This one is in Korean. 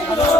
पिपळ